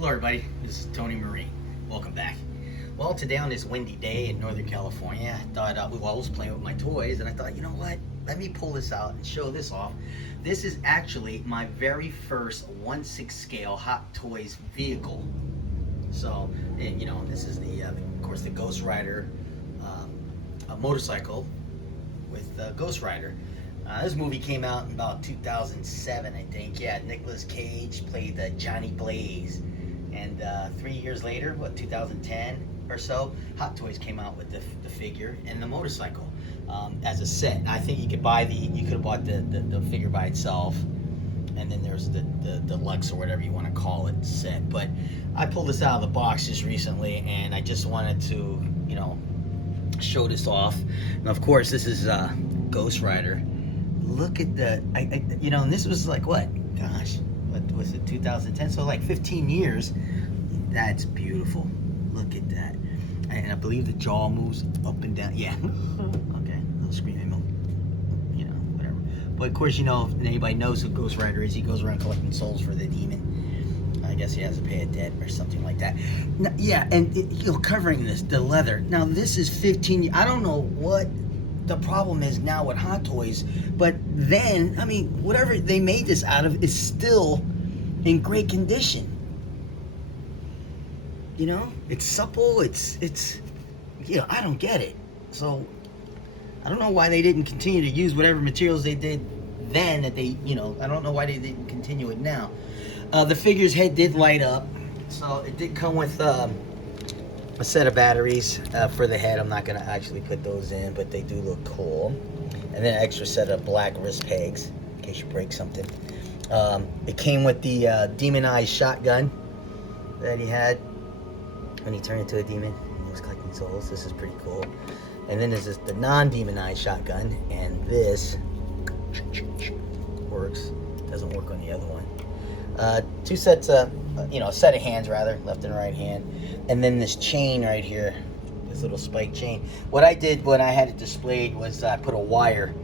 Hello everybody, this is Tony Marine. Welcome back. Well, today on this windy day in Northern California, I thought I was playing with my toys and I thought, you know what, let me pull this out and show this off. This is actually my very first 1/6 scale Hot Toys vehicle. So, and, you know, this is of course the Ghost Rider a motorcycle with Ghost Rider. This movie came out in about 2007, I think. Yeah, Nicolas Cage played Johnny Blaze. And 3 years later, 2010 or so, Hot Toys came out with the figure and the motorcycle as a set. I think you could have bought the figure by itself, and then there's the deluxe or whatever you want to call it set. But I pulled this out of the box just recently, and I just wanted to, you know, show this off. And of course, this is Ghost Rider. Look at you know, and this was like what? Gosh. What was it, 2010? So like 15 years. That's beautiful. Look at that. And I believe the jaw moves up and down. Yeah. Okay. Little screaming, you know, whatever. But of course, you know, if anybody knows who Ghost Rider is, he goes around collecting souls for the demon. I guess he has to pay a debt or something like that. Now, yeah, and you know, covering this, the leather. Now this is 15. I don't know what the problem is now with Hot Toys, but then, I mean, whatever they made this out of is still in great condition. You know, it's supple, it's you know, I don't get it. So I don't know why they didn't continue to use whatever materials they did then that they, you know, I don't know why they didn't continue it now. The figure's head did light up, so it did come with a set of batteries for the head. I'm not going to actually put those in, but they do look cool. And then an extra set of black wrist pegs in case you break something. It came with the demonized shotgun that he had when he turned into a demon and he was collecting souls. This is pretty cool. And then there's the non-demonized shotgun, and this works. Doesn't work on the other one. Two sets of, you know, a set of hands rather, left and right hand. And then this chain right here, this little spike chain. What I did when I had it displayed was I put a wire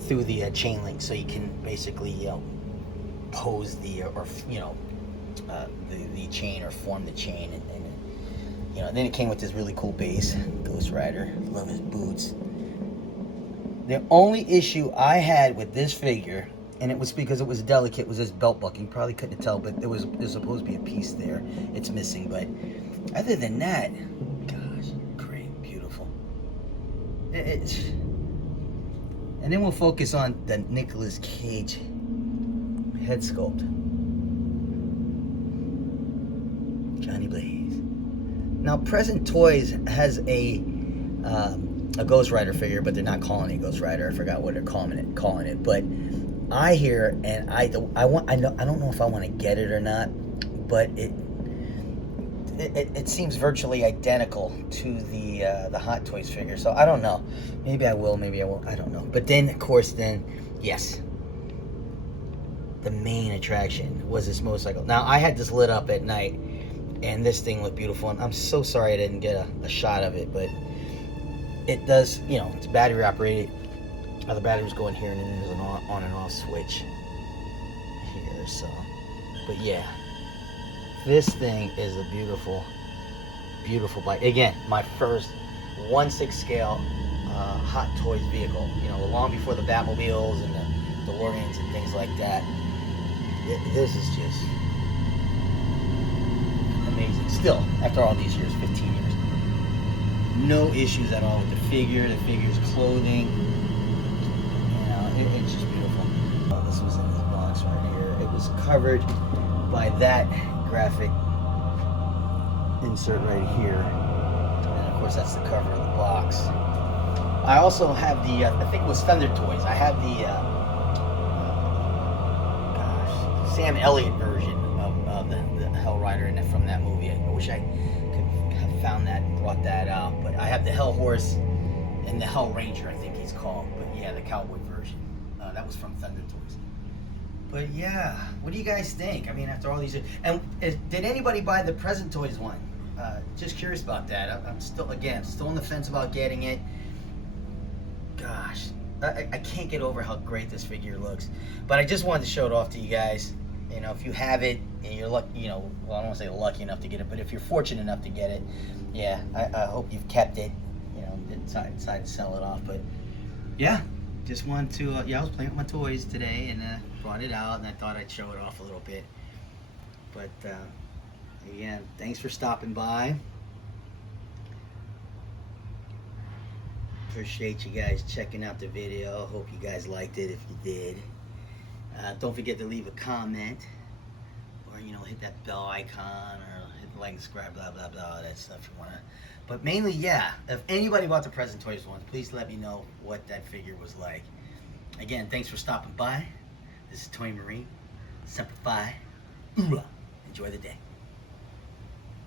through the chain link, so you can basically, you know, pose the chain or form the chain, and you know. Then it came with this really cool base. Ghost Rider, love his boots. The only issue I had with this figure, and it was because it was delicate, was this belt buckle. You probably couldn't tell, but there's supposed to be a piece there. It's missing, but other than that, gosh, great, beautiful. And then we'll focus on the Nicolas Cage head sculpt. Johnny Blaze. Now, Present Toys has a Ghost Rider figure, but they're not calling it Ghost Rider. I forgot what they're calling it. But I hear, and I don't know if I want to get it or not, but it seems virtually identical to the Hot Toys figure. So I don't know. Maybe I will, maybe I won't. I don't know. But then, of course, yes, the main attraction was this motorcycle. Now, I had this lit up at night, and this thing looked beautiful. And I'm so sorry I didn't get a shot of it, but it does, you know, it's battery operated. The batteries go in here, and then there's an on and off switch here. So, but yeah, this thing is a beautiful, beautiful bike. Again, my first 1/6 scale Hot Toys vehicle. You know, long before the Batmobiles and the DeLoreans and things like that. This is just amazing. Still, after all these years, 15 years, no issues at all with the figure's clothing. You know, it's just beautiful. Oh, this was in this box right here. It was covered by that graphic insert right here. And of course, that's the cover of the box. I also have the, I think it was Thunder Toys. I have the, Sam Elliott version of the Hell Rider from that movie. I wish I could have found that and brought that out. But I have the Hell Horse and the Hell Ranger, I think he's called. But yeah, the cowboy version. That was from Thunder Toys. But yeah, what do you guys think? I mean, after all these years. And did anybody buy the Present Toys one? Just curious about that. I'm still on the fence about getting it. Gosh, I can't get over how great this figure looks. But I just wanted to show it off to you guys. You know, if you have it and you're lucky, you know, well, I don't want to say lucky enough to get it, but if you're fortunate enough to get it, yeah, I hope you've kept it. You know, decided to sell it off, but yeah, just wanted to. Yeah, I was playing with my toys today and brought it out, and I thought I'd show it off a little bit. But again, thanks for stopping by. Appreciate you guys checking out the video. Hope you guys liked it. If you did, don't forget to leave a comment, or you know, hit that bell icon, or hit the like and subscribe, blah blah blah, that stuff you wanna. But mainly, yeah, if anybody bought the present toys once, please let me know what that figure was like. Again, thanks for stopping by. This is Tony Marine. Semper Fi. Enjoy the day.